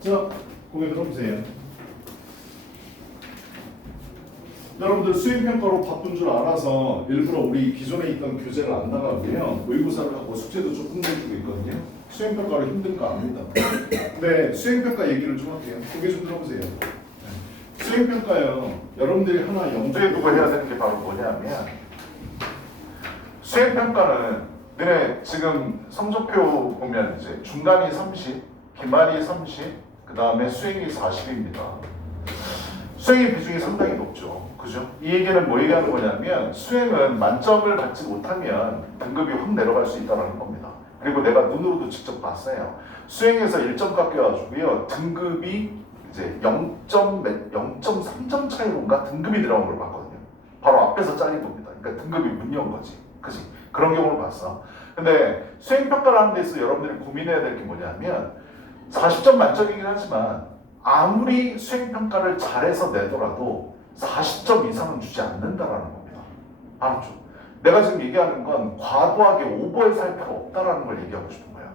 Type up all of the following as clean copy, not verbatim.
자, 고개 들어보세요. 여러분들 수행평가로 바쁜 줄 알아서 일부러 우리 기존에 있던 교재를 안 나가고요. 모의고사를 하고 숙제도 조금 내주고 있거든요. 수행평가로 힘든 거 압니다. 근데 수행평가 얘기를 좀 할게요. 고개 좀 들어보세요. 수행평가요. 여러분들이 하나 염두에 두고 해야 되는 게 바로 뭐냐면 수행평가는 너네 지금 성적표 보면 이제 중간이 30, 기말이 30, 그 다음에 수행이 40입니다. 수행의 비중이 상당히 높죠. 그죠? 이 얘기는 뭐 얘기하는 거냐면 수행은 만점을 받지 못하면 등급이 확 내려갈 수 있다는 겁니다. 그리고 내가 눈으로도 직접 봤어요. 수행에서 1점 깎여가지고요. 등급이 이제 0.3점 차이로인가 등급이 들어간 걸 봤거든요. 바로 앞에서 잘린 겁니다. 그러니까 등급이 못 연 거지. 그치? 그런 경우를 봤어. 근데 수행평가를 하는 데서 여러분들이 고민해야 될 게 뭐냐면 40점 만점이긴 하지만 아무리 수행평가를 잘해서 내더라도 40점 이상은 주지 않는다라는 겁니다. 알았죠? 내가 지금 얘기하는 건 과도하게 오버해서 할 필요 없다라는 걸 얘기하고 싶은 거야.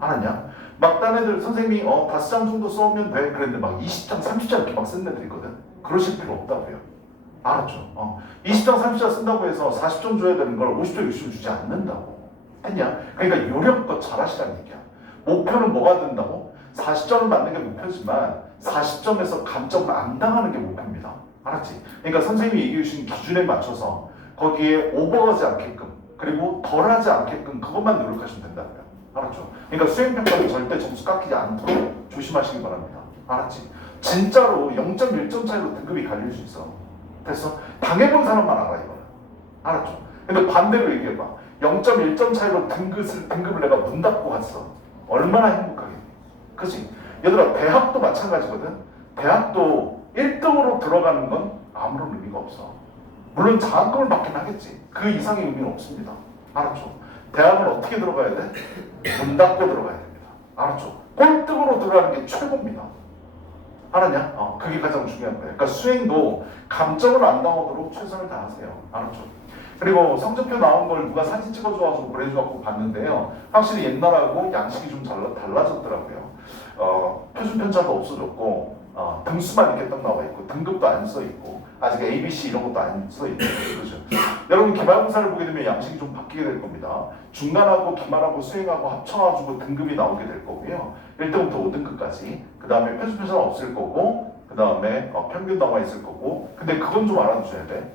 알았냐? 막 딴 애들 선생님이 5장 정도 써오면 돼 그랬는데 막 20장, 30장 이렇게 막 쓰는 애들 있거든. 그러실 필요 없다고요. 알았죠? 20장, 30장 쓴다고 해서 40점 줘야 되는 걸 50점, 60점 주지 않는다고. 했냐? 그러니까 요령껏 잘하시라는 얘기야. 목표는 뭐가 된다고? 40점을 맞는 게 목표지만 40점에서 감점을 안 당하는 게 목표입니다. 알았지? 그러니까 선생님이 얘기해 주신 기준에 맞춰서 거기에 오버하지 않게끔 그리고 덜하지 않게끔 그것만 노력하시면 된다고요. 알았죠? 그러니까 수행평가는 절대 점수 깎이지 않도록 조심하시기 바랍니다. 알았지? 진짜로 0.1점 차이로 등급이 갈릴 수 있어. 됐어? 당해본 사람만 알아 이거는. 알았죠? 근데 반대로 얘기해봐. 0.1점 차이로 등급을 내가 문 닫고 갔어. 얼마나 행복하겠니? 그치? 얘들아 대학도 마찬가지거든. 대학도 1등으로 들어가는 건 아무런 의미가 없어. 물론 장학금을 받긴 하겠지. 그 이상의 의미는 없습니다. 알았죠? 대학은 어떻게 들어가야 돼? 문 닫고 들어가야 됩니다. 알았죠? 꼴등으로 들어가는 게 최고입니다. 알았냐? 그게 가장 중요한 거예요. 그러니까 수행도 감점을 안 당하도록 최선을 다하세요. 알았죠? 그리고 성적표 나온 걸 누가 사진 찍어줘가지고 보내줘갖고 봤는데요. 확실히 옛날하고 양식이 좀 달라졌더라고요. 표준 편차도 없어졌고 등수만 이렇게 딱 나와 있고 등급도 안 써 있고 아직 A, B, C 이런 것도 안 써 있고 그렇죠. 여러분 기말고사를 보게 되면 양식이 좀 바뀌게 될 겁니다. 중간하고 기말하고 수행하고 합쳐가지고 등급이 나오게 될 거고요. 1등부터 5등급까지 그 다음에 표준 편차는 없을 거고 그 다음에 평균 나와 있을 거고 근데 그건 좀 알아두셔야 돼.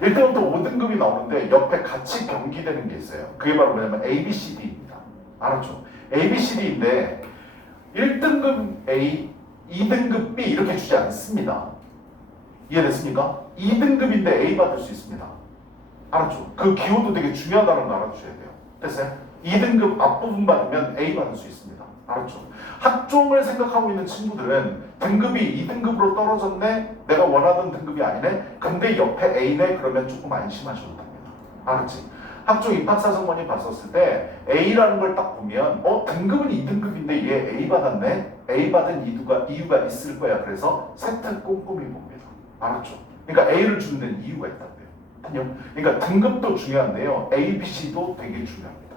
1등부터 5등급이 나오는데 옆에 같이 경기되는 게 있어요. 그게 바로 뭐냐면 A, B, C, D입니다. 알았죠? A, B, C, D인데 1등급 A, 2등급 B 이렇게 주지 않습니다. 이해됐습니까? 2등급인데 A 받을 수 있습니다. 알았죠? 그 기호도 되게 중요하다는 거 알아두셔야 돼요. 됐어요? 2등급 앞부분 받으면 A 받을 수 있습니다. 알았죠? 학종을 생각하고 있는 친구들은 등급이 2등급으로 떨어졌네? 내가 원하던 등급이 아니네? 근데 옆에 A네? 그러면 조금 안심하셔도 됩니다. 알았지? 학종 입학사정원이 봤었을 때 A라는 걸 딱 보면 등급은 2등급인데 얘 A 받았네? A 받은 이유가 있을 거야. 그래서 세트 꼼꼼히 봅니다. 알았죠? 그러니까 A를 주는 데는 이유가 있다고요. 그러니까 등급도 중요한데요. A, B, C도 되게 중요합니다.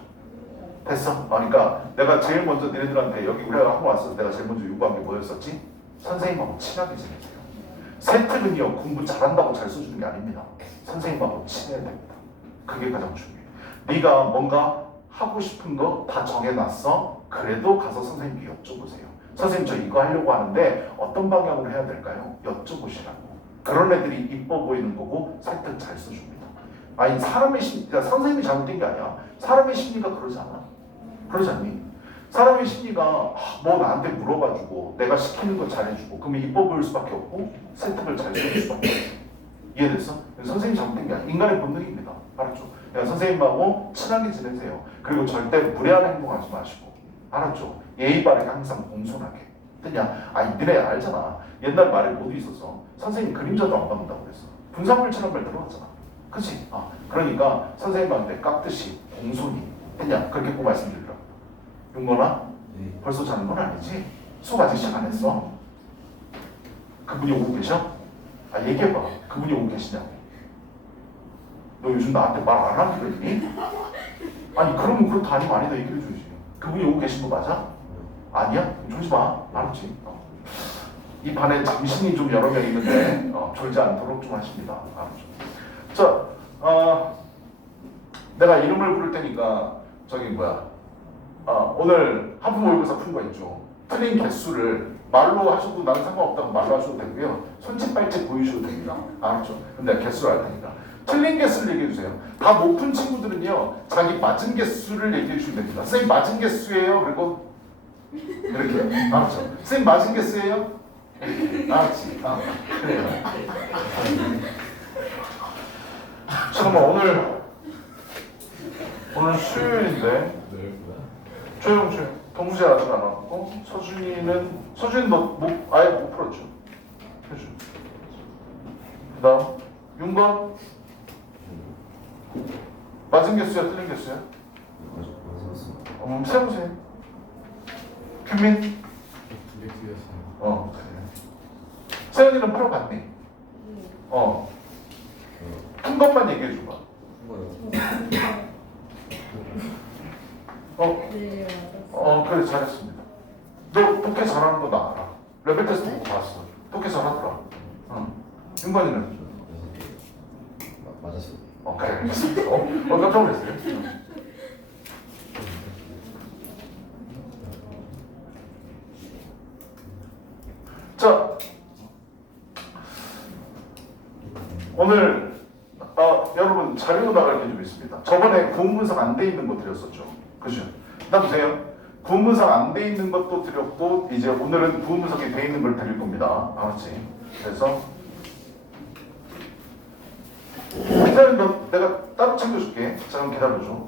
됐어? 그러니까 내가 제일 먼저 너희들한테 여기 우리가 하고 왔을 때 내가 제일 먼저 요구한 게 뭐였었지? 선생님하고 친하게 지내세요. 세특은요 공부 잘한다고 잘 써주는 게 아닙니다. 선생님하고 친해야 됩니다. 그게 가장 중요해요. 네가 뭔가 하고 싶은 거 다 정해놨어? 그래도 가서 선생님께 여쭤보세요. 선생님 저 이거 하려고 하는데 어떤 방향으로 해야 될까요? 여쭤보시라고. 그런 애들이 이뻐 보이는 거고 세특 잘 써줍니다. 아니 사람의 심리가 선생님이 잘못된 게 아니야. 사람의 심리가 그러지 않아. 그러지 않니? 사람의 심리가 뭐 나한테 물어봐주고 내가 시키는 거 잘해주고 그러면 이뻐 보일 수밖에 없고 세특을 잘 써줄 수밖에 없어. 이해됐어? 선생님이 잘못된 게 아니야. 인간의 본능입니다. 알았죠? 그러니까 선생님하고 친하게 지내세요. 그리고 절대 무례한 행동하지 마시고 알았죠? 예의 바르게 항상 공손하게. 됐냐? 아니 니네 알잖아. 옛날 말에 모두 있었어. 선생님 그림자도 안 받는다고 그랬어. 분사물처럼 말 들어봤잖아. 그치? 그러니까 선생님한테 깍듯이 공손히 했냐? 그렇게 꼭 말씀드리라고. 윤건아? 네. 벌써 자는 건 아니지? 수업 아직 시작 안 했어? 그분이 오고 계셔? 얘기해봐. 그분이 오고 계시냐고. 너 요즘 나한테 말 안 하는 거 있니? 아니 그러면 그렇다 아니면 아니다 얘기를 해주지. 그분이 오고 계신 거 맞아? 아니야? 졸지 마. 알았지? 이 반에 잠신이 좀 여러 명 있는데 졸지 않도록 좀 하십니다. 알았죠? 자, 내가 이름을 부를 테니까 저기 뭐야? 오늘 하품 모의고사 푼 거 있죠? 틀린 개수를 말로 하셔도 난 상관없다고 말로 하셔도 되고요. 손짓 발짓 보이셔도 됩니다. 알았죠? 근데 개수를 할 테니까. 틀린 개수를 얘기해 주세요. 다 못 푼 친구들은요, 자기 맞은 개수를 얘기해 주시면 됩니다. 선생님 맞은 개수예요. 그리고 이렇게. 알았죠? 선생님 맞은 개수예요? 알았지? 그래요. 잠깐만, 오늘 수요일인데. 조용. 동수이 아직 안 왔고, 서준이는 너 아예 못 풀었죠? 해줘. 그 다음, 윤건? 맞은 개수야, 틀린 개수야? 세보세요. 규민? 세연이는 풀어봤니? 푼 것만 얘기해줘봐. 그래, 잘했습니다. 너 독해 잘하는 거 나 알아. 레벨 테스트 보고 봤어. 독해 잘하더라. 윤관이는? 맞았어. 오케이, 알겠습니다. 깜짝 놀랐어요. 자, 오늘 여러분 자료 나갈 게 좀 있습니다. 저번에 구문 분석 안 돼 있는 거 드렸었죠. 그죠? 나 보세요. 구문 분석 안 돼 있는 것도 드렸고 이제 오늘은 구문 분석이 돼 있는 걸 드릴 겁니다. 알았지? 그래서 일단 내가 따로 챙겨줄게. 잠깐 기다려줘.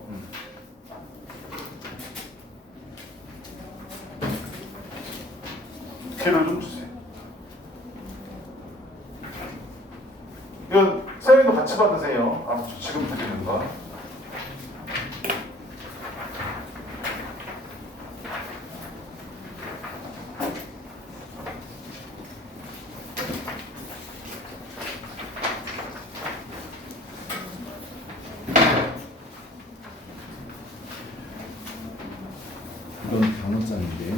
기회를 좀 주세요. 이건 세연이도 같이 받으세요. 알았죠? 지금 드리는 거. 이건 단어장인데요.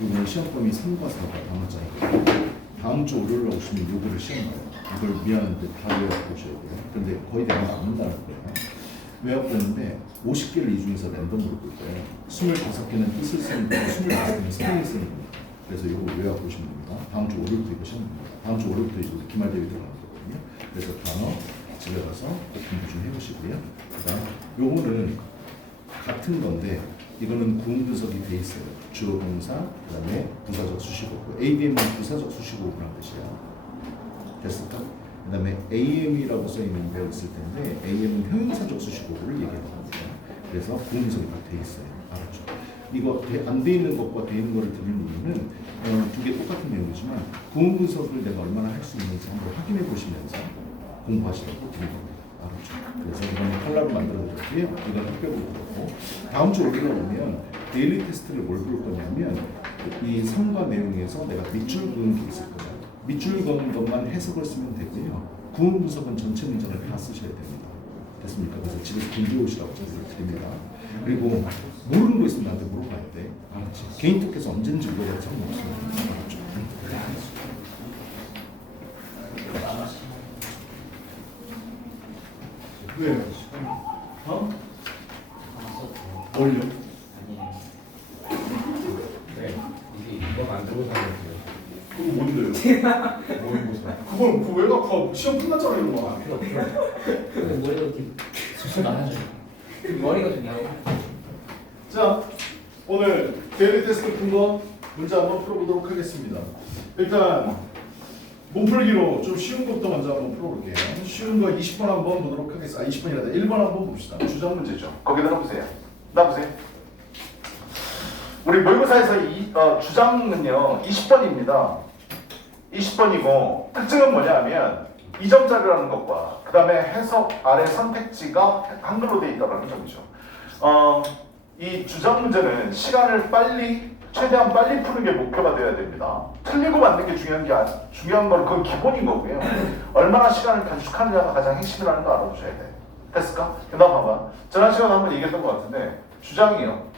이거는 시험 범위 3과 4가 단어장이거든요. 다음 주 월요일 오시면 요거를 시험 봐요. 이걸 미안한데 다 외워보셔야 돼요. 근데 거의 대부분 안 문다는 거예요. 외워보는데 50개를 이 중에서 랜덤으로 볼 거예요. 25개는 뜻을 쓰는 거고 25개는 스펠링 쓰는 겁니다. 그래서 이거 외워보시면 됩니다. 다음 주 월요일부터 이거 시험 봅니다. 다음 주 월요일부터 이거 기말 대회 들어가는 거거든요. 그래서 단어 집에 가서 꼭 공부 좀 해보시고요. 그 다음 요거는 같은 건데 이거는 구문 분석이 돼 있어요. 주어 동사, 그다음에 부사적 수식어고 ABM은 부사적 수식어라는 뜻이야. 됐을까? 그다음에 AM이라고 써 있는 데 있을 텐데 AM은 형용사적 수식어를 얘기하는 겁니다. 그래서 구문 분석이 다 돼 있어요. 알았죠? 이거 안 돼 있는 것과 돼 있는 거를 드리는 이유는 두 개 똑같은 내용이지만 구문 분석을 내가 얼마나 할 수 있는지 한번 확인해 보시면서 공부하시라고 드리는 겁니다. 알았죠? 그래서 이번에 컬러로 만들어 드렸고요. 이건 학교로 그렇고 다음 주 월요일에 오면 데일리 테스트를 뭘 볼 거냐면 이 성과 내용에서 내가 밑줄 그은 게 있을 거예요. 밑줄 그은 것만 해석을 쓰면 되고요. 구문 분석은 전체 문장을 다 쓰셔야 됩니다. 됐습니까? 그래서 집에서 공부해 오시라고 전수를 드립니다. 그리고 모르는 거 있으면 나한테 물어봐야 돼. 알았지? 개인 토크에서 언제든지 물어봐도 상관없습니다. 알았죠? 왜? 뭘요? 네, 이거 만들고 사는데요. 그거 뭔데요? 모의고사. 그걸 왜 갖고 와? 시험 끝났잖아 이런 거. 필요 없죠. 머리가 이렇게 수술 안 하죠. 머리가 중요하고. 자, 오늘 데일리 테스트 푼 거 문제 한번 풀어보도록 하겠습니다. 일단 몸풀기로 좀 쉬운 것부터 먼저 한번 풀어볼게요. 쉬운 거 20번 한번 보도록 하겠습니다. 20번이라다 1번 한번 봅시다. 주장 문제죠. 거기다 넣으세요. 놔보세요. 우리 모의고사에서 주장은요 20번입니다. 20번이고 특징은 뭐냐면 2점짜리라는 것과 그 다음에 해석 아래 선택지가 한글로 되어 있다는 점이죠. 이 주장 문제는 시간을 최대한 빨리 푸는 게 목표가 되어야 됩니다. 틀리고 맞는 게 중요한 건 그건 기본인 거고요. 얼마나 시간을 단축하느냐가 가장 핵심이라는 거 알아두셔야 돼. 됐을까? 그 다음 봐봐. 지난 시간에 한번 얘기했던 것 같은데 주장이요.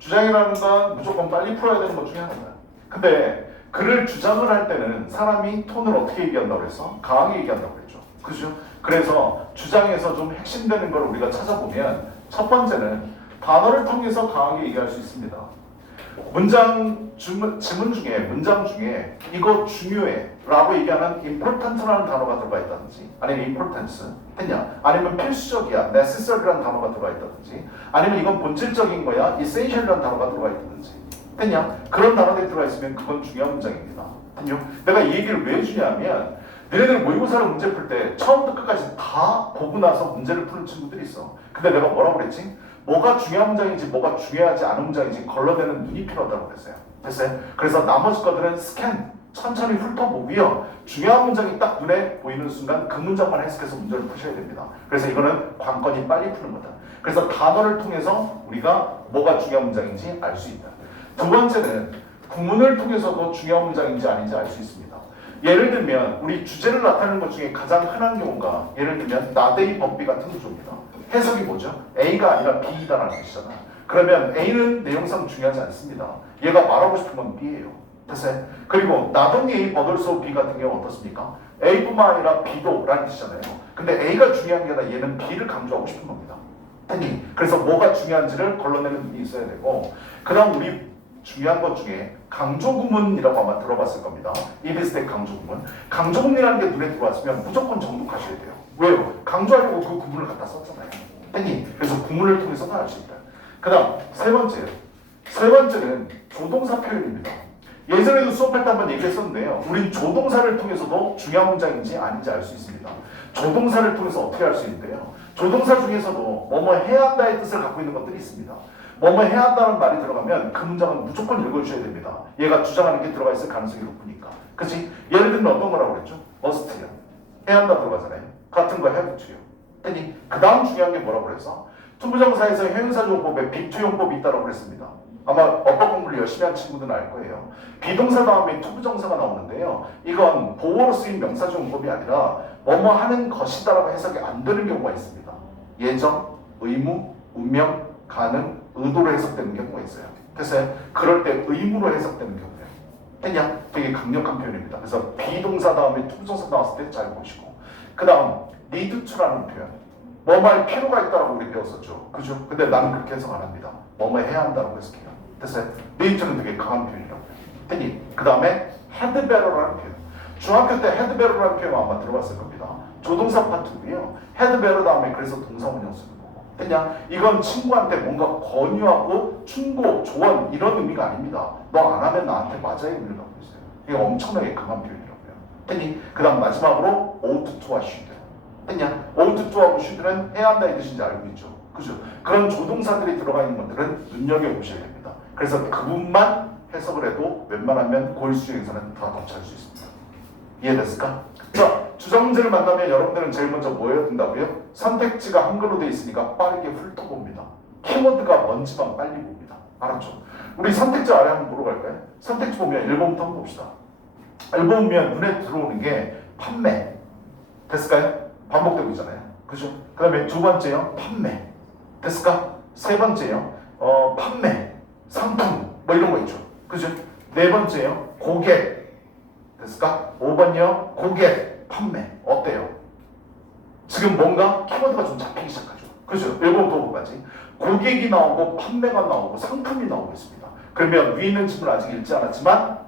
주장이라는 건 무조건 빨리 풀어야 되는 것 중에 하나다. 근데 글을 주장을 할 때는 사람이 톤을 어떻게 얘기한다고 그랬어? 강하게 얘기한다고 그랬죠. 그죠? 그래서 주장에서 좀 핵심되는 걸 우리가 찾아보면 첫 번째는 단어를 통해서 강하게 얘기할 수 있습니다. 지문 중에 문장 중에 이거 중요해 라고 얘기하는 important라는 단어가 들어가 있다든지 아니면 importance 했냐 아니면 필수적이야 necessary라는 단어가 들어가 있다든지 아니면 이건 본질적인 거야 essential이라는 단어가 들어가 있다든지 했냐 그런 단어들이 들어가 있으면 그건 중요한 문장입니다. 했냐 내가 이 얘기를 왜 주냐면 너네들 모의고사를 문제 풀 때 처음부터 끝까지 다 보고 나서 문제를 푸는 친구들이 있어. 근데 내가 뭐라고 그랬지? 뭐가 중요한 문장인지 뭐가 중요하지 않은 문장인지 걸러내는 눈이 필요하다고 그랬어요. 됐어요? 그래서 나머지 것들은 스캔, 천천히 훑어보고요. 중요한 문장이 딱 눈에 보이는 순간 그 문장만 해석해서 문제를 푸셔야 됩니다. 그래서 이거는 관건이 빨리 푸는 거다. 그래서 단어를 통해서 우리가 뭐가 중요한 문장인지 알 수 있다. 두 번째는 구문을 통해서도 중요한 문장인지 아닌지 알 수 있습니다. 예를 들면 우리 주제를 나타내는 것 중에 가장 흔한 경우가 예를 들면 나데이 법비 같은 구조입니다. 해석이 뭐죠? A가 아니라 B이다라는 뜻이잖아. 그러면 A는 내용상 중요하지 않습니다. 얘가 말하고 싶은 건 B예요. 됐어요? 그리고 not only A but also B 같은 경우 어떻습니까? A뿐만 아니라 B도 라는 뜻이잖아요. 근데 A가 중요한 게 아니라 얘는 B를 강조하고 싶은 겁니다. 됐니? 그래서 뭐가 중요한지를 걸러내는 눈이 있어야 되고 그 다음 우리 중요한 것 중에 강조구문이라고 아마 들어봤을 겁니다. 이비스텍 강조구문. 강조구문이라는 게 눈에 들어왔으면 무조건 정독하셔야 돼요. 왜요? 강조하려고 그 구문을 갖다 썼잖아요. 됐니? 그래서 구문을 통해서도 알 수 있다. 그 다음 세 번째는 조동사 표현입니다. 예전에도 수업할 때 한번 얘기했었는데요. 우린 조동사를 통해서도 중요한 문장인지 아닌지 알 수 있습니다. 조동사를 통해서 어떻게 알 수 있는데요. 조동사 중에서도 뭐뭐 해야 한다의 뜻을 갖고 있는 것들이 있습니다. 뭐뭐 해야 한다는 말이 들어가면 그 문장은 무조건 읽어주셔야 됩니다. 얘가 주장하는 게 들어가 있을 가능성이 높으니까. 그치? 예를 들면 어떤 거라고 그랬죠? must요. 해야 한다 들어가잖아요. 같은 거 have to요. 됐니? 그 다음 중요한 게 뭐라고 그랬어? 투부정사에서 형용사조용법에 비투용법이 있다고 그랬습니다. 아마 어법 공부를 열심히 한 친구들은 알 거예요. 비동사 다음에 투부정사가 나오는데요. 이건 보호로 쓰인 명사조용법이 아니라 뭐뭐 하는 것이다라고 해석이 안 되는 경우가 있습니다. 예정, 의무, 운명, 가능, 의도로 해석되는 경우가 있어요. 그래서 그럴 때 의무로 해석되는 경우예요. 그냥 되게 강력한 표현입니다. 그래서 비동사 다음에 투부정사 나왔을 때 잘 보시고 그 다음 need to라는 표현 뭐뭐 할 필요가 있다고 우리 배웠었죠. 그죠? 근데 나는 그렇게 해석 안 합니다. 뭐뭐 해야 한다고 해석해요. 됐어요? need to는 되게 강한 표현이라고요. 됐니? 그 다음에 had better라는 표현 중학교 때 had better라는 표현 아마 들어봤을 겁니다. 조동사 파트고요. had better 다음에 그래서 동사문형 쓰는 거고. 됐냐? 이건 친구한테 뭔가 권유하고 충고, 조언 이런 의미가 아닙니다. 너 안 하면 나한테 맞아요 의미를 갖고 있어요. 이게 엄청나게 강한 표현이라고요. 됐니? 그 다음 마지막으로 ought to와 should. 됐냐? ought to하고 should는 해야 한다의 뜻인지 알고 있죠. 그죠? 그런 조동사들이 들어가 있는 것들은 눈여겨보셔야 됩니다. 그래서 그분만 해석을 해도 웬만하면 고일수행에서는 다 덮칠 수 있습니다. 이해됐을까? 자, 주장 문제를 만나면 여러분들은 제일 먼저 뭐 해야 된다고요? 선택지가 한글로 돼 있으니까 빠르게 훑어봅니다. 키워드가 뭔지만 빨리 봅니다. 알았죠? 우리 선택지 아래 한번 보러 갈까요? 선택지 보면 1번부터 한번 봅시다. 1번 보면 눈에 들어오는 게 판매. 됐을까요? 반복되고 있잖아요. 그죠? 그 다음에 두 번째요. 판매. 됐을까? 세 번째요. 판매. 상품. 뭐 이런 거 있죠. 그죠? 네 번째요. 고객. 됐을까? 5번이요. 고객. 판매. 어때요? 지금 뭔가 키워드가 좀 잡히기 시작하죠. 그죠? 1번부터 5번까지. 고객이 나오고 판매가 나오고 상품이 나오고 있습니다. 그러면 위에 있는 질문을 아직 읽지 않았지만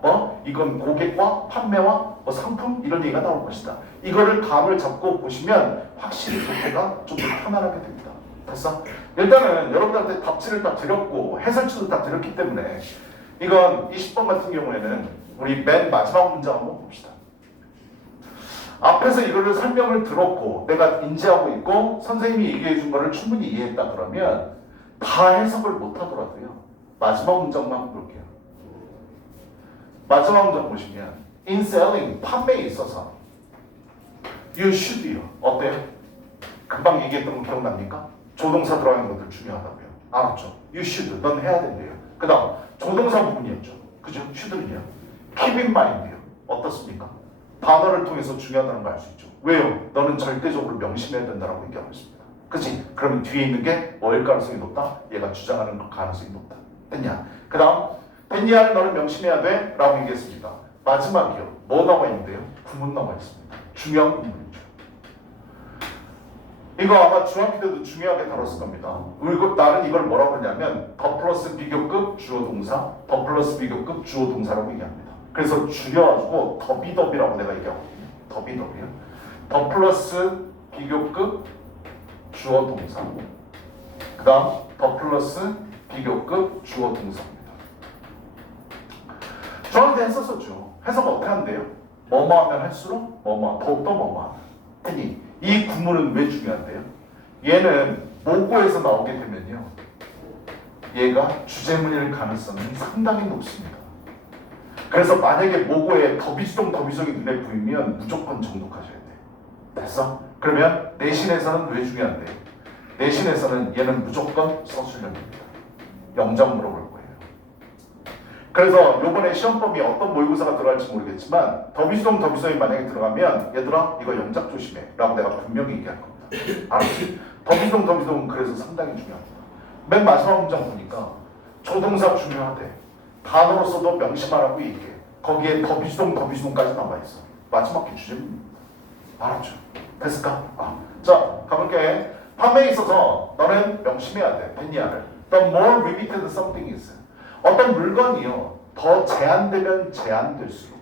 이건 고객과 판매와 상품 이런 얘기가 나올 것이다. 이거를 감을 잡고 보시면 확실히 독해가 좀 더 편안하게 됩니다. 됐어? 일단은 여러분들한테 답지를 다 드렸고 해설지도 다 드렸기 때문에 이건 20번 같은 경우에는 우리 맨 마지막 문장 한번 봅시다. 앞에서 이거를 설명을 들었고 내가 인지하고 있고 선생님이 얘기해 준 거를 충분히 이해했다 그러면 다 해석을 못 하더라도요. 마지막 문장만 볼게요. 마지막 문장 보시면 in selling, 판매에 있어서 you should요. 어때요? 금방 얘기했던 거 기억납니까? 조동사 들어가는 것들 중요하다고요. 알았죠? you should, 넌 해야 된대요. 그 다음 조동사 부분이었죠. 그죠? should는요. keep in mind요. 어떻습니까? 단어를 통해서 중요하다는 걸 알 수 있죠. 왜요? 너는 절대적으로 명심해야 된다라고 얘기하고 있습니다. 그치? 그러면 뒤에 있는 게 뭐일 가능성이 높다? 얘가 주장하는 가능성이 높다. 됐냐? 그 다음 됐냐를 너는 명심해야 돼 라고 얘기했습니다. 마지막이요. 뭐 나와 있는데요? 구문 나와 있습니다. 중요한 구문이죠. 이거 아마 중학교 때도 중요하게 다뤘을 겁니다. 그리고 나는 이걸 뭐라고 하냐면 더 플러스 비교급 주어 동사, 더 플러스 비교급 주어 동사라고 얘기합니다. 그래서 줄여가지고 더비더비라고 내가 얘기하거든요. 더비더비요. 더 플러스 비교급 주어 동사, 그 다음 더 플러스 비교급 주어 동사입니다. 저한테 했었었죠. 해석 어떻게 한대요? 뭐뭐 하면 할수록 뭐뭐 더욱더 뭐뭐 하니 이 구문은 왜 중요한데요? 얘는 모고에서 나오게 되면요, 얘가 주제문일 가능성이 상당히 높습니다. 그래서 만약에 모고에 더비수동이 눈에 보이면 무조건 정독하셔야 돼요. 됐어? 그러면 내신에서는 왜 중요한데? 내신에서는 얘는 무조건 서술형입니다. 영장 물어볼 거예요. 그래서 요번에 시험범위 어떤 모의고사가 들어갈지 모르겠지만 더비수동이 만약에 들어가면 얘들아 이거 영작 조심해 라고 내가 분명히 얘기할 겁니다. 알았지? 더비수동 그래서 상당히 중요합니다. 맨 마지막 문장 보니까 조동사 중요하대. 단어로서도 명심하라고 얘기해. 거기에 더비수동까지 나와 있어. 마지막 게 주제문입니다. 알았죠? 됐을까? 자, 가볼게. 판매에 있어서 너는 명심해야 돼. 됐냐를. The more limited something is. 어떤 물건이요, 더 제한되면 제한될수록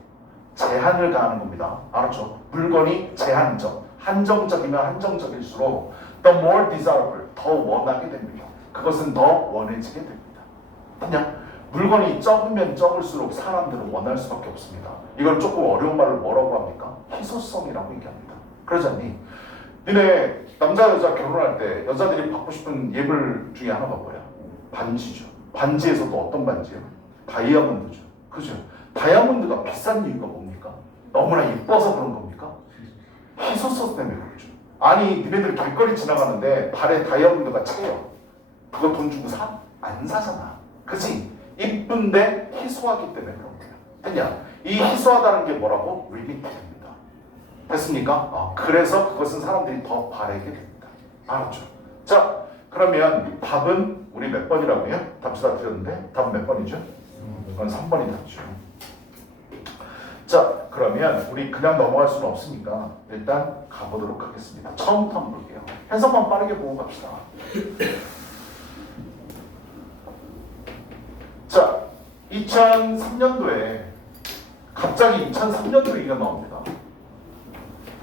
제한을 가하는 겁니다. 알았죠? 물건이 제한적, 한정적이면 한정적일수록 the more desirable, 더 원하게 됩니다. 그것은 더 원해지게 됩니다. 그냥 물건이 적으면 적을수록 사람들은 원할 수밖에 없습니다. 이걸 조금 어려운 말로 뭐라고 합니까? 희소성이라고 얘기합니다. 그러지 않니? 니네 남자 여자 결혼할 때 여자들이 받고 싶은 예물 중에 하나가 뭐야? 반지죠. 반지에서도 어떤 반지요? 다이아몬드죠. 그죠? 다이아몬드가 비싼 이유가 뭡니까? 너무나 이뻐서 그런 겁니까? 희소성 때문에 그렇죠. 아니 니네들 길거리 지나가는데 발에 다이아몬드가 채여. 그거 돈 주고 사? 안 사잖아. 그치? 이쁜데 희소하기 때문에 그런 거야. 됐냐? 이 희소하다는 게 뭐라고? 리미티드입니다. 됐습니까? 그래서 그것은 사람들이 더 바라게 됩니다. 알았죠? 자, 그러면 답은 우리 몇 번이라고요? 답지 다 드렸는데 답은 몇 번이죠? 그건 3번이 답죠. 자, 그러면 우리 그냥 넘어갈 수는 없으니까 일단 가보도록 하겠습니다. 처음부터 한번 볼게요. 해석만 빠르게 보고 갑시다. 자, 2003년도에 갑자기 2003년도 얘기가 나옵니다.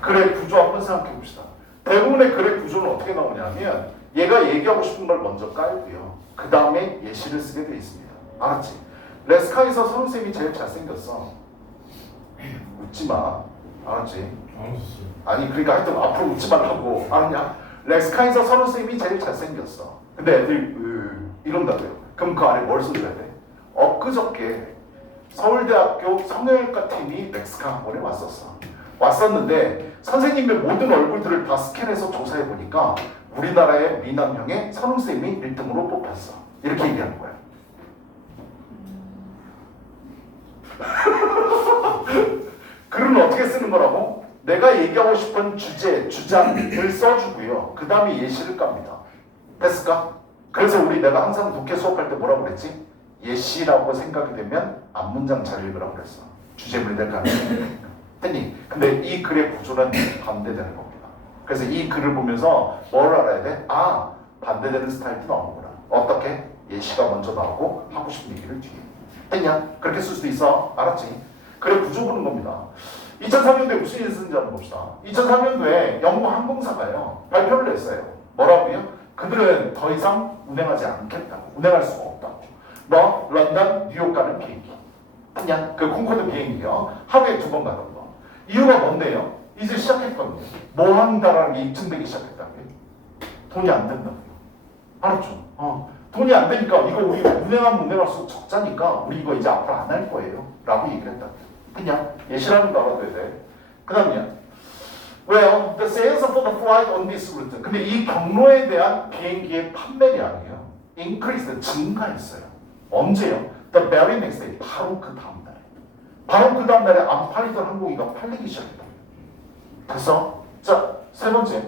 글의 구조 한번 생각해 봅시다. 대부분의 글의 구조는 어떻게 나오냐면 얘가 얘기하고 싶은 걸 먼저 깔고요. 그 다음에 예시를 쓰게 되어 있습니다. 알았지? 레스카에서 선생님이 제일 잘생겼어. 웃지 마. 알았지? 아니 그러니까 하여튼 앞으로 웃지 말라고. 알았냐? 레스카에서 선생님이 제일 잘생겼어. 근데 애들이 이런다고요. 그럼 그 안에 뭘 써줘야 돼? 엊그저께 서울대학교 성형외과 팀이 렉스카 학원에 왔었는데 선생님의 모든 얼굴들을 다 스캔해서 조사해보니까 우리나라의 미남형의 선웅쌤이 1등으로 뽑혔어. 이렇게 얘기하는 거야. 글은 어떻게 쓰는 거라고? 내가 얘기하고 싶은 주제, 주장을 써주고요. 그 다음에 예시를 깝니다. 됐을까? 그래서 내가 항상 독해 수업할 때 뭐라고 그랬지? 예시라고 생각이 되면 앞문장 잘 읽으라고 그랬어. 주제문이 될 가능성이. 됐니? 근데 이 글의 구조는 반대되는 겁니다. 그래서 이 글을 보면서 뭘 알아야 돼? 반대되는 스타일도 나오는구나. 어떻게? 예시가 먼저 나오고 하고 싶은 얘기를 뒤에. 됐냐? 그렇게 쓸 수도 있어. 알았지? 그래 구조 보는 겁니다. 2003년도에 무슨 일을 쓰는지 한번 봅시다. 2003년도에 영국 항공사가요 발표를 냈어요. 뭐라고요? 그들은 더 이상 운행하지 않겠다고. 운행할 수가 없다고. 런던, 뉴욕 가는 비행기. 됐냐? 그 콩코드 비행기요. 하루에 2번 가는 거. 이유가 뭔데요? 이제 시작했거든요. 뭐 한다라는 게 입증되기 시작했다고요. 돈이 안 된다고요. 알았죠? 돈이 안 되니까 이거 우리 운행할수록 적자니까 우리 이거 이제 앞으로 안 할 거예요. 라고 얘기를 했다고요. 그냥 예시라는 거 알아둬야 돼. 그 다음이야. Well, the sales for the flight on this route. 근데 이 경로에 대한 비행기의 판매량이요. increased, 증가했어요. 언제요? The very next day. 바로 그 다음 날에. 바로 그 다음 날에 안 팔리던 항공기가 팔리기 시작했다. 그래서 자, 세 번째.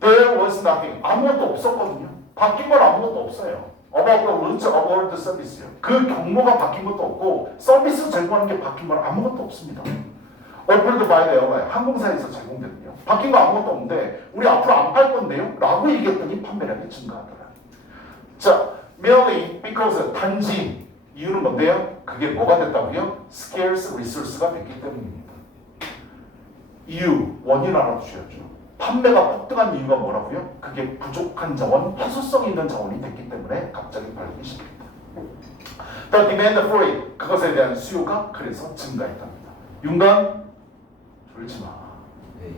There was nothing. 아무것도 없었거든요. 바뀐 건 아무것도 없어요. about the root of all the service요. 그 경로가 바뀐 것도 없고 서비스 제공하는 게 바뀐 건 아무것도 없습니다. offered by the airline, 항공사에서 제공되는요. 바뀐 거 아무것도 없는데 우리 앞으로 안 팔 건데요? 라고 얘기했더니 판매량이 증가하더라. 자, merely because 단지 이유는 뭔데요? 그게 뭐가 됐다고요? scarce resource가 됐기 때문입니다. 이유, 원인 알아두셔야죠. 판매가 폭등한 이유가 뭐라고요? 그게 부족한 자원, 희소성 있는 자원이 됐기 때문에 갑자기 팔리기 시작합니다. The demand for it, 그것에 대한 수요가 그래서 증가했답니다. 윤관, 졸지 마. 네.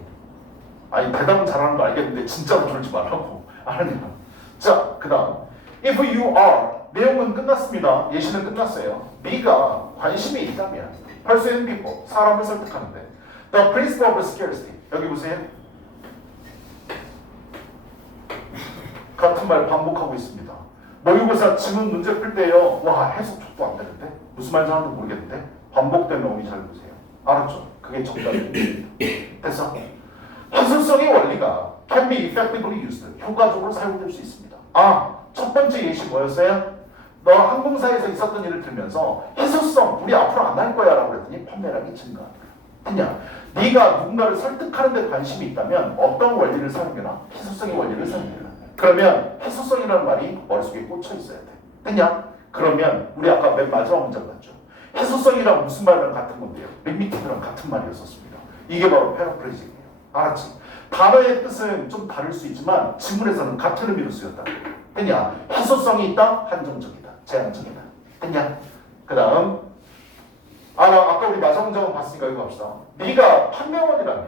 아니 대답은 잘하는 거 알겠는데 진짜로 졸지 말라고. 알았냐? 자, 그 다음 if you are, 내용은 끝났습니다. 예시는 끝났어요. 네가 관심이 있다면 persuade people, 사람을 설득하는데 the principle of scarcity, 여기 보세요. 같은 말 반복하고 있습니다. 모의고사 지문 문제 풀 때요. 와, 해석 족도 안 되는데? 무슨 말인지 하나도 모르겠는데? 반복된 어휘 잘 보세요. 알았죠? 그게 정답입니다. 됐어? 희소성의 원리가 can be effectively used, 효과적으로 사용될 수 있습니다. 아, 첫 번째 예시 뭐였어요? 너 항공사에서 있었던 일을 들으면서 희소성, 우리 앞으로 안 할 거야 라고 그랬더니 판매량이 증가하는 거야. 그냥 네가 누군가를 설득하는 데 관심이 있다면 어떤 원리를 사용해라? 희소성의 원리를 사용해라. 그러면 희소성이라는 말이 머릿속에 꽂혀 있어야 돼. 그냥 그러면 우리 아까 맨 마지막 문장 봤죠. 희소성이랑 무슨 말이랑 같은 건데요? 리미티드랑 같은 말이었었습니다. 이게 바로 패러프레이징이에요. 알았지? 단어의 뜻은 좀 다를 수 있지만 지문에서는 같은 의미로 쓰였다. 그냥 희소성이 있다, 한정적이다, 제한적이다. 그냥 그 다음 아까 우리 마지막 문장은 봤으니까 이거 합시다. 네가 판매원이라면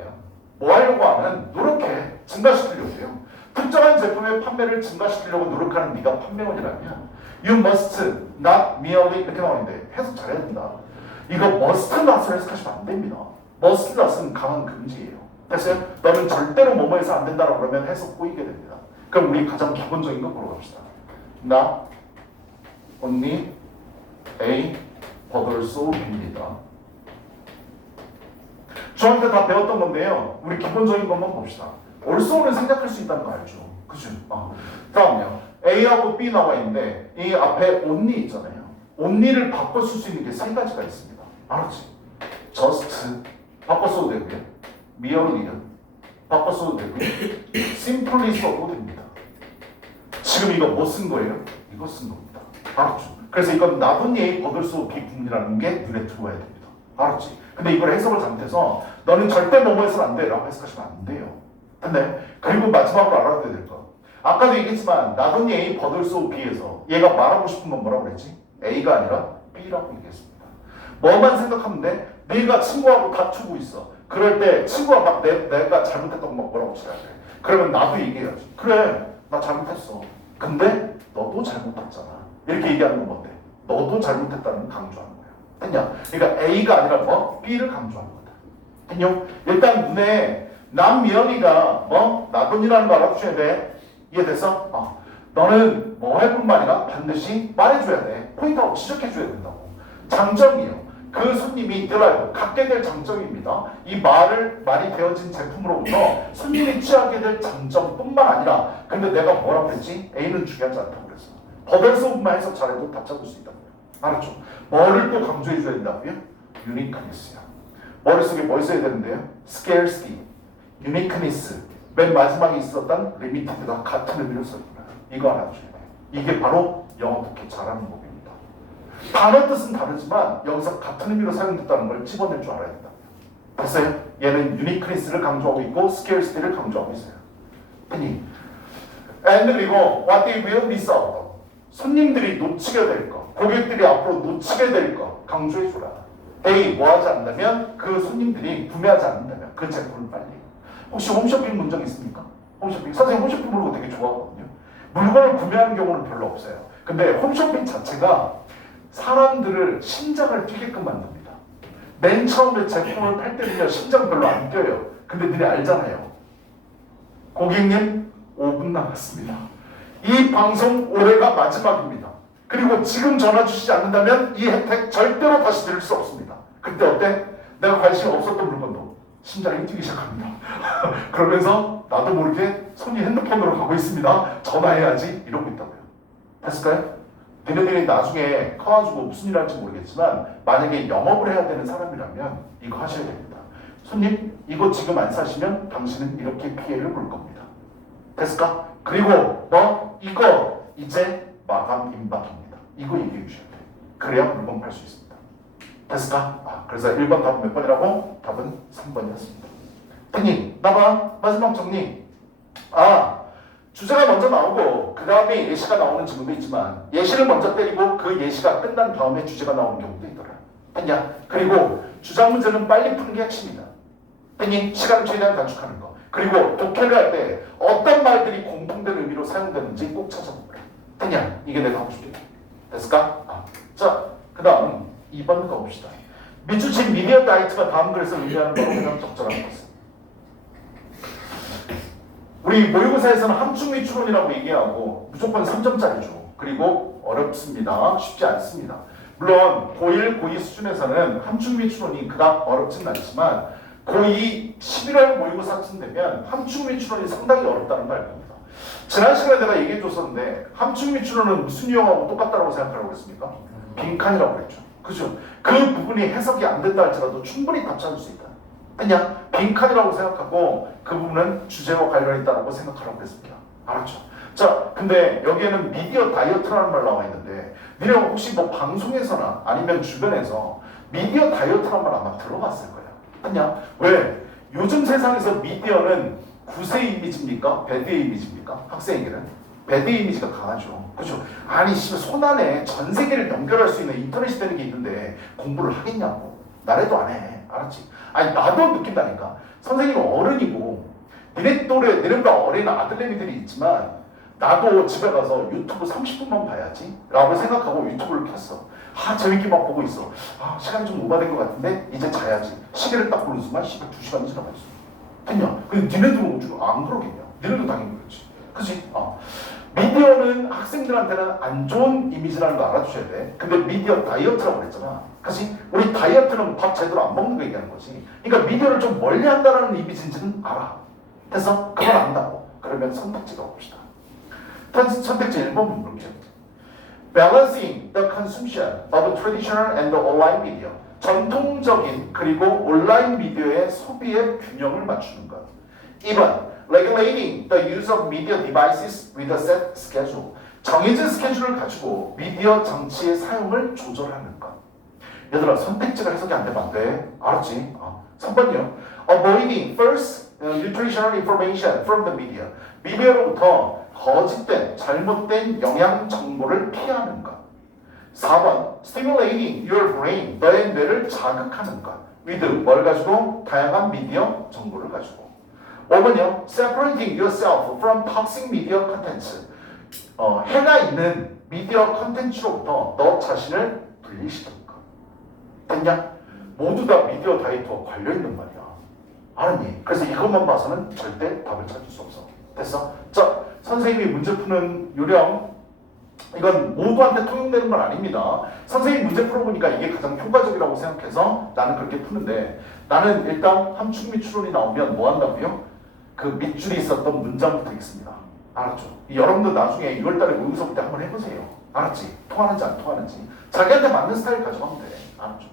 뭐 하려고 하는? 노력해. 증가시키려고 해요. 특정한 제품의 판매를 증가시키려고 노력하는 네가 판매원이라면 You must not merely 이렇게 나오는데 해석 잘해야 된다. 이거 must not을 해석하시면 안 됩니다. must not은 강한 금지예요. 됐어요? 너는 절대로 뭐뭐해서 안 된다라고 그러면 해석 꼬이게 됩니다. 그럼 우리 가장 기본적인 거 보러 갑시다. Not only A but also B입니다. 저한테 다 배웠던 건데요. 우리 기본적인 것만 봅시다. also는 생각할 수 있다는 거 알죠? 그죠? 다음요. A하고 B 나와 있는데 이 앞에 only 있잖아요. only를 바꿔 쓸 수 있는 게 세 가지가 있습니다. 알았지? just 바꿔 써도 되고요. merely는 바꿔 써도 되고요. simply 써도 됩니다. 지금 이거 뭐 쓴 거예요? 이거 쓴 겁니다. 알았죠? 그래서 이건 not A but also B 구문이라는 게 눈에 들어와야 됩니다. 알았지? 근데 이걸 해석을 잘못해서 너는 절대 뭐뭐 해서는 안 돼 라고 해석하시면 안 돼요. 근데 그리고 마지막으로 알아야 될 거. 아까도 얘기했지만 나돈이 A 버들소 B에서 얘가 말하고 싶은 건 뭐라고 그랬지? A가 아니라 B라고 얘기했습니다. 뭐만 생각하면 돼? 네가 친구하고 다투고 있어. 그럴 때 친구가 막 내가 잘못했다고 막 뭐라고 치라 그래. 그러면 나도 얘기해야지. 그래, 나 잘못했어. 근데 너도 잘못했잖아. 이렇게 얘기하는 건 뭔데? 너도 잘못했다는 걸 강조하는 거야. 됐냐? 그러니까 A가 아니라 뭐? B를 강조하는 거다. 됐냐? 일단 눈에 남미연이가 뭐? 나돈이라는 거 알아두셔야 돼. 이해됐어? 너는 뭐 할 뿐만 아니라 반드시 말해줘야 돼. 포인트하고 지적해줘야 된다고. 장점이요. 그 손님이 드라이브 갖게 될 장점입니다. 이 말이 되어진 제품으로부터 손님이 취하게 될 장점뿐만 아니라 근데 내가 뭐라고 그랬지? A는 중요하지 않다고 그랬어. 버벨소만 해서 잘해도 다 찾을 수 있다고요. 알았죠? 뭐를 또 강조해줘야 된다고요? 유니크니스야. 머릿속에 뭐 있어야 되는데요? scarcity, uniqueness, 맨 마지막에 있었던 limited가 같은 의미로 써있구나. 이거 알아두셔야 돼요. 이게 바로 영어 독해 잘하는 법입니다. 단어 뜻은 다르지만 여기서 같은 의미로 사용됐다는 걸 집어낼 줄 알아야 된다. 됐어요? 얘는 uniqueness를 강조하고 있고 scarcity를 강조하고 있어요. and 그리고 what they will miss out. 손님들이 놓치게 될 거, 고객들이 앞으로 놓치게 될 거 강조해줘라. A 뭐 하지 않는다면 그 손님들이 구매하지 않는다면 그 제품을 빨리. 혹시 홈쇼핑 본 적 있습니까? 홈쇼핑. 선생님 홈쇼핑 보는 거 되게 좋아하거든요. 물건을 구매하는 경우는 별로 없어요. 근데 홈쇼핑 자체가 사람들을 심장을 뛰게끔 만듭니다. 맨 처음에 제품을 팔 때는요 심장 별로 안 뛰어요. 근데 너네 알잖아요. 고객님 5분 남았습니다. 이 방송 올해가 마지막입니다. 그리고 지금 전화 주시지 않는다면 이 혜택 절대로 다시 드릴 수 없습니다. 그때 어때? 내가 관심 없었던 물건도 심장이 뛰기 시작합니다. 그러면서 나도 모르게 손이 핸드폰으로 가고 있습니다. 전화해야지 이러고 있다고요. 됐을까요? 니네들이 나중에 커가지고 무슨 일 할지 모르겠지만 만약에 영업을 해야 되는 사람이라면 이거 하셔야 됩니다. 손님, 이거 지금 안 사시면 당신은 이렇게 피해를 볼 겁니다. 됐을까? 그리고 너 이거 이제 마감 임박입니다. 이거 얘기해 주셔야 돼요. 그래야 물건 팔 수 있습니다. 됐을까? 그래서 1번 답은 몇 번이라고? 답은 3번이었습니다. 태님, 나봐. 마지막 정리. 주제가 먼저 나오고 그 다음에 예시가 나오는 질문도 있지만 예시를 먼저 때리고 그 예시가 끝난 다음에 주제가 나오는 경우도 있더라. 됐냐? 그리고 주장 문제는 빨리 푸는 게 핵심이다. 됐니? 시간을 최대한 단축하는 거. 그리고 독해를 할 때 어떤 말들이 공통된 의미로 사용되는지 꼭 찾아보라. 됐냐? 이게 내가 하고 싶은 게. 됐을까? 자, 그 다음 2번 가봅시다. 미주친 미디어 다이트가 다음 글에서 의미하는 바로 가장 적절한 것은 우리 모의고사에서는 함축 추론이라고 얘기하고 무조건 3점짜리죠. 그리고 어렵습니다. 쉽지 않습니다. 물론 고1, 고2 수준에서는 함축 추론이 그닥 어렵진 않지만 고2 11월 모의고사쯤 되면 함축 추론이 상당히 어렵다는 걸 알 겁니다. 지난 시간에 내가 얘기해 줬었는데 함축 추론은 무슨 유형하고 똑같다고 생각하라고 했습니까? 빈칸이라고 했죠. 그죠? 그 부분이 해석이 안 된다 할지라도 충분히 답 찾을 수 있다. 그냥 빈칸이라고 생각하고 그 부분은 주제와 관련이 있다고 생각하라고 했습니다. 알았죠? 자, 근데 여기에는 미디어 다이어트라는 말 나와 있는데 니네 혹시 뭐 방송에서나 아니면 주변에서 미디어 다이어트라는 말 아마 들어봤을 거예요. 그냥 왜? 요즘 세상에서 미디어는 구세 이미지입니까? 배드 이미지입니까? 학생에게는 배드 이미지가 강하죠. 그죠? 아니 손 안에 전 세계를 연결할 수 있는 인터넷이 되는 게 있는데 공부를 하겠냐고. 나래도 안 해. 알았지? 아니 나도 느낀다니까. 선생님은 어른이고 니네 또래 니네보다 어린 아들내미들이 있지만 나도 집에 가서 유튜브 30분만 봐야지 라고 생각하고 유튜브를 켰어. 재밌게 막 보고 있어. 시간이 좀 오버된 것 같은데 이제 자야지. 시계를 딱 보는 순간 2시간이 지나가 있어. 됐냐? 근데 니네들은 안 그러겠냐? 니네도 당연히 그렇지. 그치? 미디어는 학생들한테는 안 좋은 이미지라는 거 알아두셔야 돼. 근데 미디어 다이어트라고 그랬잖아. 그치? 우리 다이어트는 밥 제대로 안 먹는 거 얘기하는 거지. 그러니까 미디어를 좀 멀리 한다는 이미지인지는 알아. 됐어? 그걸 안다고. 그러면 선택지가 봅시다. 선택지 1번 볼게요. Balancing the consumption of traditional and online media. 전통적인 그리고 온라인 미디어의 소비의 균형을 맞추는 것. 2번. Regulating the use of media devices with a set schedule. 정해진 스케줄을 가지고 미디어 장치의 사용을 조절하는 것. 얘들아 선택지가 해석이 안 되면 안 돼. 알았지? 3번이요. Avoiding false nutritional information from the media. 미디어로부터 거짓된, 잘못된 영양 정보를 피하는 것. 4번. Stimulating your brain. 너의 뇌를 자극하는 것. with 뭘 가지고? 다양한 미디어 정보를 가지고. 5번이요. Separating yourself from toxic media contents. 해가 있는 미디어 컨텐츠로부터 너 자신을 분리시키는 것. 됐냐? 모두 다 미디어 다이어트와 관련있는 말이야. 알았니? 그래서 이것만 봐서는 절대 답을 찾을 수 없어. 됐어? 자, 선생님이 문제 푸는 요령 이건 모두한테 통용되는 건 아닙니다. 선생님이 문제 풀어보니까 이게 가장 효과적이라고 생각해서 나는 그렇게 푸는데 나는 일단 함축 및 추론이 나오면 뭐 한다고요? 그 밑줄이 있었던 문장부터 읽습니다. 알았죠? 여러분들 나중에 6월달에 모의고사 볼 때 한번 해보세요. 알았지? 통하는지 안 통하는지. 자기한테 맞는 스타일 가져가면 돼. 알았죠?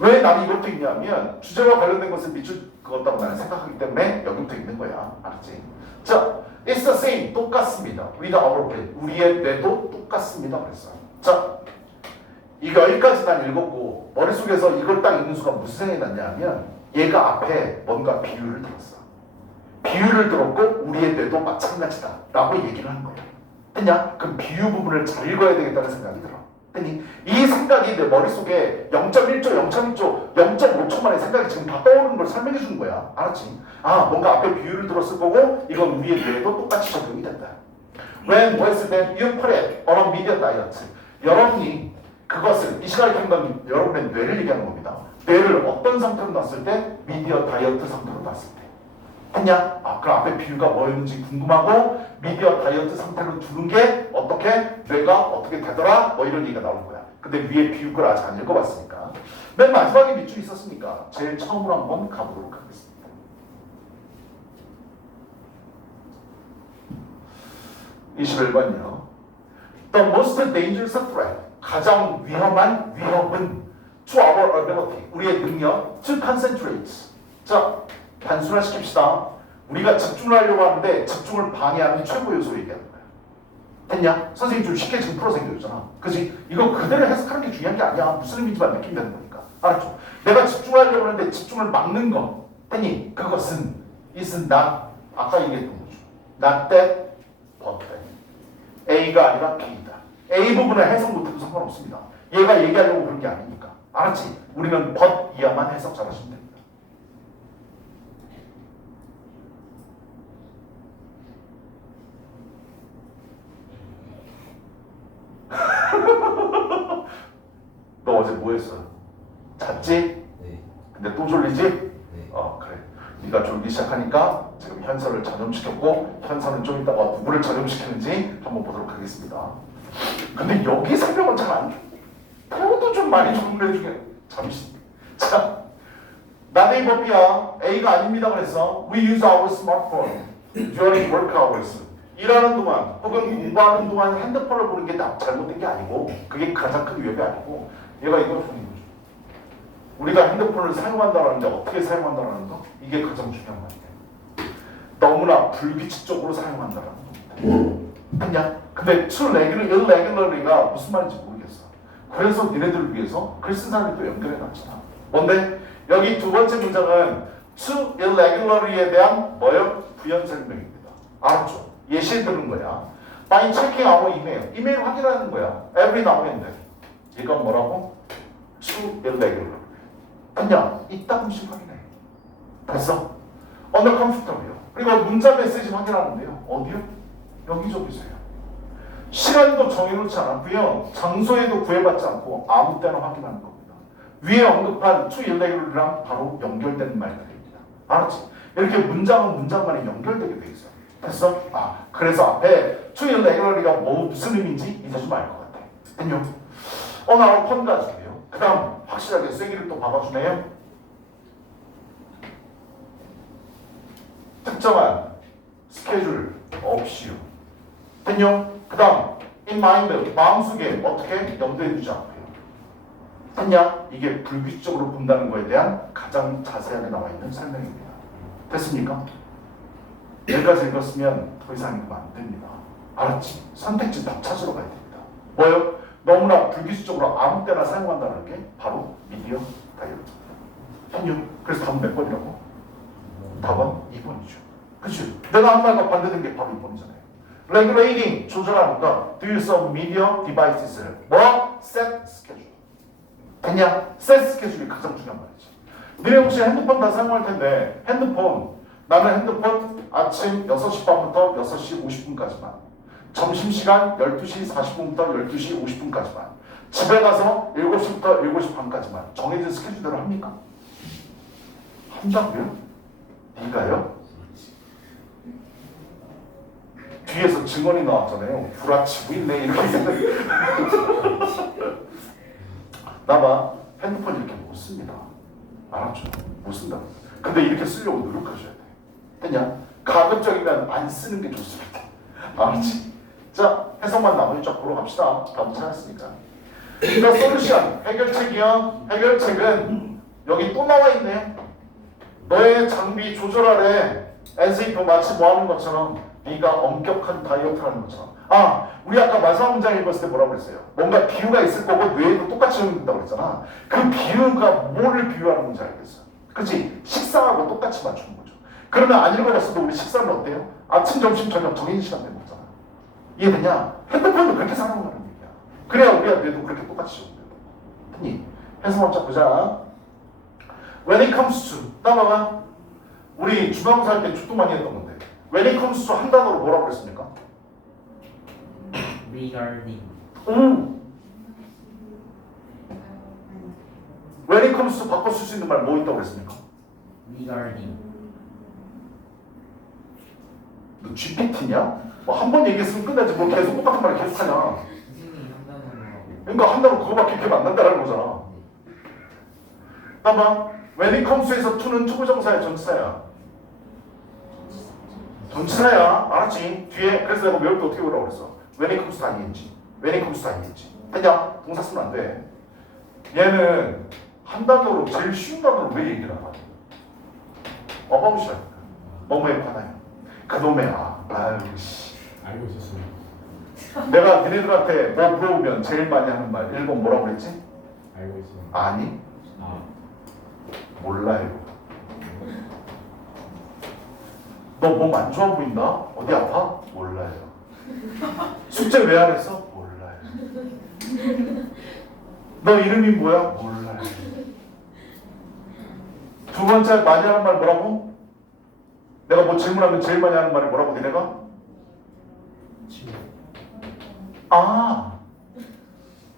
왜 나는 이것도 읽냐면 주제와 관련된 것을 밑줄 그었다고 나는 생각하기 때문에 여기부터 읽는 거야. 알았지? 자, it's the same. 똑같습니다. with our brain. 우리의 뇌도 똑같습니다. 그랬어요. 자, 이거 여기까지 난 읽었고 머릿속에서 이걸 딱 읽는 순간 무슨 생각이 났냐면 얘가 앞에 뭔가 비유를 들었어. 비유를 들었고 우리의 뇌도 마찬가지다 라고 얘기를 하는 거야. 됐냐? 그럼 비유 부분을 잘 읽어야 되겠다는 생각이 들어. 됐니? 이 생각이 내 머릿속에 0.1초, 0.1초, 0.5초 만에 생각이 지금 다 떠오르는 걸 설명해 주는 거야. 알았지? 뭔가 앞에 비유를 들었을 거고 이건 우리의 뇌도 똑같이 적용이 된다. When 뭐 했을 때 you put it on a media diet. 여러분이 그것을 이 시간에 통한 여러분의 뇌를 얘기하는 겁니다. 뇌를 어떤 상태로 놨을 때? 미디어 다이어트 상태로 놨을 때. 했냐? 그 앞에 비유가 뭐였는지 궁금하고 미디어 다이어트 상태로 두는 게 어떻게 뇌가 어떻게 되더라? 뭐 이런 얘기가 나올 거야. 근데 위에 비유 걸 아직 안 읽어봤으니까 맨 마지막에 밑줄이 있었으니까 제일 처음으로 한번 가보도록 하겠습니다. 21번이요. The most dangerous threat, 가장 위험한 위협은 to our ability, 우리의 능력, to concentrate. 자, 단순화시킵시다. 우리가 집중을 하려고 하는데 집중을 방해하는 최고 요소 얘기하는 거야. 됐냐? 선생님 좀 쉽게 지금 풀어서 얘기해줬잖아. 그지? 이거 그대로 해석하는 게 중요한 게 아니야. 무슨 의미인지만 느끼면 되는 거니까. 알았죠? 내가 집중하려고 하는데 집중을 막는 거. 됐니? 그것은 is not, 아까 얘기했던 거죠. Not that, but that. A가 아니라 B다. A 부분을 해석 못해도 상관없습니다. 얘가 얘기하려고 그런 게 아니니까. 알았지? 우리는 but 이하만 해석 잘하시면 됩니다. 너 어제 뭐 했어? 잤지? 네. 근데 또 졸리지? 네. 그래. 네가 졸기 시작하니까 지금 현서를 전염시켰고 현서는 좀 이따가 누구를 전염시키는지 한번 보도록 하겠습니다. 근데 여기 설명은 잘 안 돼. 표도 좀 많이 좀 해주게. 잠시. 자, 나네 법이야. A가 아닙니다 그랬어. We use our smartphone during work hours. 일하는 동안 혹은 공부하는 동안 핸드폰을 보는 게 잘못된 게 아니고 그게 가장 큰 위협이 아니고 얘가 이걸 보는 거죠. 우리가 핸드폰을 사용한다는데 어떻게 사용한다는 거? 이게 가장 중요한 말이에요. 너무나 불규칙적으로 사용한다는 겁니다. 그냥 근데 to irregularly가 무슨 말인지 모르겠어. 그래서 니네들을 위해서 글 쓴 사람이 또 연결해 놨잖아. 뭔데? 여기 두 번째 문장은 to irregularly에 대한 뭐요? 부연 설명입니다. 알았죠? 예시를 들은 거야. By checking our email. 이메일 확인하는 거야. Every now and then. 얘가 뭐라고? To irregular. 그냥 이따금씩 확인해. 됐어? On the computer요. 그리고 문자 메시지 확인하는데요. 어디요? 여기저기서요. 시간도 정해놓지 않았고요. 장소에도 구애받지 않고 아무 때나 확인하는 겁니다. 위에 언급한 to irregular이랑 바로 연결되는 말들입니다. 알았지? 이렇게 문장은 문장만에 연결되게 돼 있어요. 됐어? 그래서 앞에 to irregular이가 무슨 의미인지 이제 좀 알 것 같아. 됐냐? 나올 펀 가지고요. 그 다음 확실하게 쐐기를 또 박아주네요. 특정한 스케줄 없이요. 됐냐? 그 다음 in mind, 마음속에 어떻게 염두에 두지 않고요. 됐냐? 이게 불규칙적으로 본다는 거에 대한 가장 자세하게 나와 있는 설명입니다. 됐습니까? 여기까지 읽었으면 더 이상 읽으면 안 됩니다. 알았지? 선택지 답 찾으러 가야 됩니다. 뭐요? 너무나 불규칙적으로 아무 때나 사용한다는 게 바로 미디어 다이어트. 현유. 그래서 답은 몇 번이라고? 답은 2번이죠. 그치? 내가 한 말과 반대된 게 바로 2번이잖아요. Regulating, 조절하는 것. The use of media devices. 뭐? Set schedule. 됐냐? Set schedule이 가장 중요한 말이지. 너네 혹시 핸드폰 다 사용할 텐데 나는 핸드폰 아침 6시 반부터 6시 50분까지만 점심시간 12시 40분부터 12시 50분까지만 집에 가서 7시부터 7시 반까지만 정해진 스케줄대로 합니까? 한다고요? 네가요? 뒤에서 증언이 나왔잖아요. 구라치고 있네 이렇게 생각해. 나봐 핸드폰 이렇게 못 씁니다. 알았죠? 못 쓴다. 근데 이렇게 쓰려고 노력하셔야 돼. 됐냐? 가급적이면 안 쓰는 게 좋습니다. 알았지? 자, 해석만 나머지 쫙 보러 갑시다. 답은 찾았으니까. The solution, 해결책이요. 해결책은 여기 또 나와 있네. 너의 장비 조절하래. as if 마치 뭐 하는 것처럼 네가 엄격한 다이어트 하는 것처럼. 우리 아까 마지막 문장 읽었을 때 뭐라고 그랬어요? 뭔가 비유가 있을 거고 뇌에도 똑같이 적용된다고 그랬잖아. 그 비유가 뭐를 비유하는 건지 알겠어. 그치? 식사하고 똑같이 맞추는 거죠. 그러면 안 읽어봤어도 우리 식사는 어때요? 아침, 점심, 저녁 정해진 시간대 먹잖아. 이해되냐? 핸드폰도 그렇게 사용하는 얘기야. 그래야 우리가 뇌도 그렇게 똑같이 적용돼. 됐니? 해석만 쫙 보자. When it comes to, 따라가. 우리 중간고사 할 때 축도 많이 했던 건데 When it comes to 한 단어로 뭐라고 그랬습니까? Regarding. When it comes to 바꿔 쓸 수 있는 말 뭐 있다고 그랬습니까? Regarding. 너 GPT냐? 뭐 한 번 얘기했으면 끝나지 뭐 계속 똑같은 말 계속하냐? 선생님이 한다는 거. 그러니까 한다고 그거밖에 기억 안 난다는 거잖아. 봐봐. When it comes to에서 to는 투부정사야 전치사야? 전치사야. 알았지? 뒤에 그래서 내가 외울 때 어떻게 외우라고 그랬어? When it comes to ing. when it comes to time이지. 그냥 동사 쓰면 안 돼. 얘는 한 단어로 제일 쉬운 단어로 왜 얘기를 하나? 어바웃이라니까. 뭐뭐에 관하여. 그놈의 아유 씨. 알고 있었어요. 내가 니네들한테 뭐 물어보면 제일 많이 하는 말 1번 뭐라고 그랬지? 알고 있어요. 아니 아, 몰라요. 너 몸 안 좋아 보인다? 어디 아파? 몰라요. 숙제 왜 안 했어? 몰라요. 너 이름이 뭐야? 몰라요. 두 번째 많이 하는 말 뭐라고? 내가 뭐 질문하면 제일 많이 하는 말이 뭐라고 니네가? 친구. 아,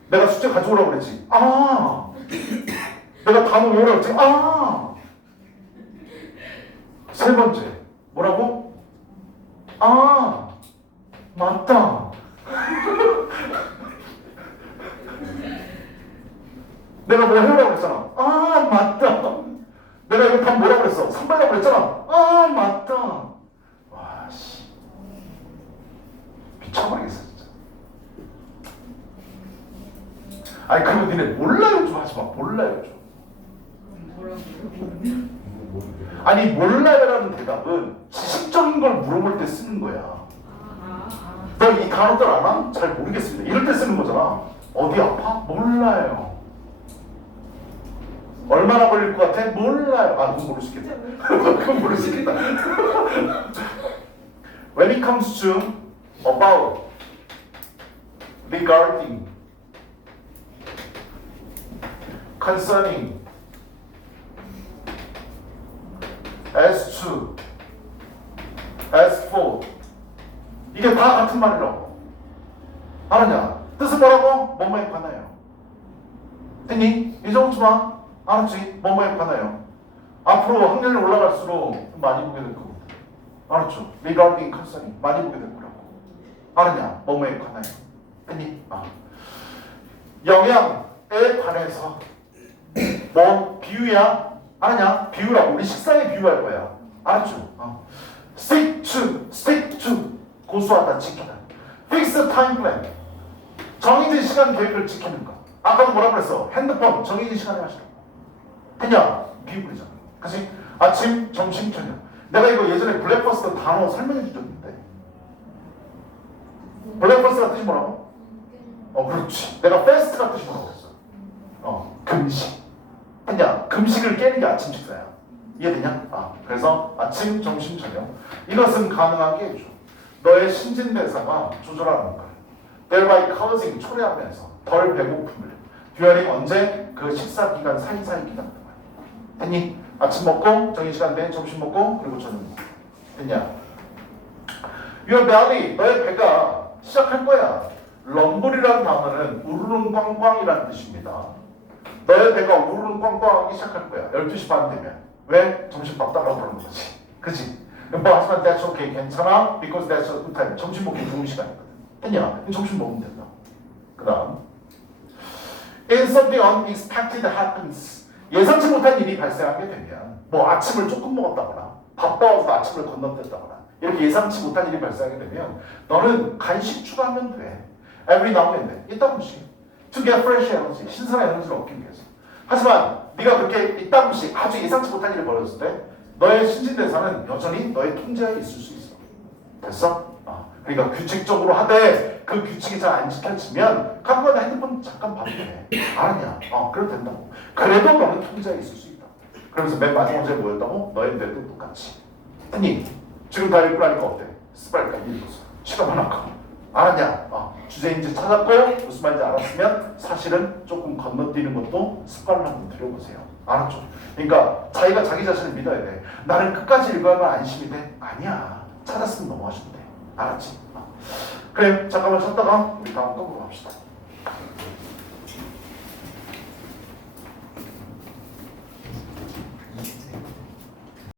내가 숙제 가져오라고 그랬지. 아, 내가 단어 외우라고 그랬지. 아, 세 번째 뭐라고? 아, 맞다. 내가 뭐 해오라고 그랬잖아. 아, 맞다. 내가 이거 밥 뭐라고 그랬어? 선발라고 그랬잖아. 아, 맞다. 와, 씨. 미쳐버리겠어, 진짜. 아니, 그리고 니네 몰라요 좀 하지 마. 몰라요 좀. 아니, 몰라요라는 대답은 지식적인 걸 물어볼 때 쓰는 거야. 너 이 단어들 알아? 잘 모르겠습니다. 이럴 때 쓰는 거잖아. 어디 아파? 몰라요. 얼마나 걸릴 것 같아? 몰라요. 아, 그건 모를 수 있겠다. 그건 모를 수 있겠다. When it comes to about, regarding, concerning, as to, as for, 이게 다 같은 말이라고. 알았냐? 뜻은 뭐라고? 뭐뭐에 관하여. 됐니? 잊어먹지 마. 알았지? 뭐뭐에 관하여. 앞으로 학년이 올라갈수록 많이 보게 될 거고. 알았죠? regarding, concerning 많이 보게 될 거라고. 알았냐? 뭐뭐에 관하여. 됐니? 아. 영양에 관해서 뭐 비유야? 알았냐? 비유라고. 우리 식사에 비유할 거야. 알았죠? stick to 고수하다, 지키다. fixed time plan 정해진 시간 계획을 지키는 거. 아까도 뭐라 그랬어? 핸드폰 정해진 시간에 하시라고. 그냥 비유리잖아. 그치? 아침, 점심, 저녁. 내가 이거 예전에 블랙버스터 단어 설명해 준 적 있는데. 블랙버스가 뜻이 뭐라고? 그렇지. 내가 패스트가 뜻이 뭐라고 그랬어? 금식. 그냥 금식을 깨는 게 아침 식사야. 이해되냐? 그래서 아침, 점심, 저녁. 이것은 가능하게 해줘. 너의 신진대사가 조절하는 거야. thereby causing 초래하면서 덜 배고픔을. during 언제? 그 식사 기간 사이사이 기간 동안. 됐니? 아침 먹고 정해시간 내 점심 먹고 그리고 저녁 먹고. 됐냐? Your belly 너의 배가 시작할 거야. 럼블이라는 단어는 우르릉 꽝꽝이라는 뜻입니다. 너의 배가 우르릉 꽝꽝하기 시작할 거야. 12시 반 되면. 왜? 점심 먹다가 그러는 거지. 그치? 뭐 하지만 that's okay. 괜찮아. Because that's a good time. 점심 먹기 좋은 시간이거든. 됐냐? 점심 먹으면 된다. 그 다음 If something unexpected happens 예상치 못한 일이 발생하게 되면 뭐 아침을 조금 먹었다거나 바빠서 아침을 건너뛰었다거나 이렇게 예상치 못한 일이 발생하게 되면 너는 간식 추가하면 돼. Every now and then. 이따금씩. To get fresh energy. 신선한 에너지를 얻기 위해서. 하지만 네가 그렇게 이따금씩 아주 예상치 못한 일이 벌어졌을 때 너의 신진대사는 여전히 너의 통제하에 있을 수 있어. 됐어? 그러니까 규칙적으로 하되 그 규칙이 잘 안 지켜지면 가끔가다 핸드폰 잠깐 봐도 돼. 알았냐? 그래도 된다고. 그래도 너는 통제하에 있을 수 있다. 그러면서 맨 마지막 문제 뭐였다고? 너의 뇌도 똑같이. 아니 지금 다 읽고 나니까 어때? 스파이크까지 읽었어. 시간 많았고. 알았냐? 주제인지 찾았고 무슨 말인지 알았으면 사실은 조금 건너뛰는 것도 습관을 한번 들여보세요. 알았죠? 그러니까 자기가 자기 자신을 믿어야 돼. 나는 끝까지 읽어야만 안심이 돼? 아니야. 찾았으면 넘어가시면 돼. 알았지? 그래, 잠깐만 쉬었다가 우리 다음 거 합시다.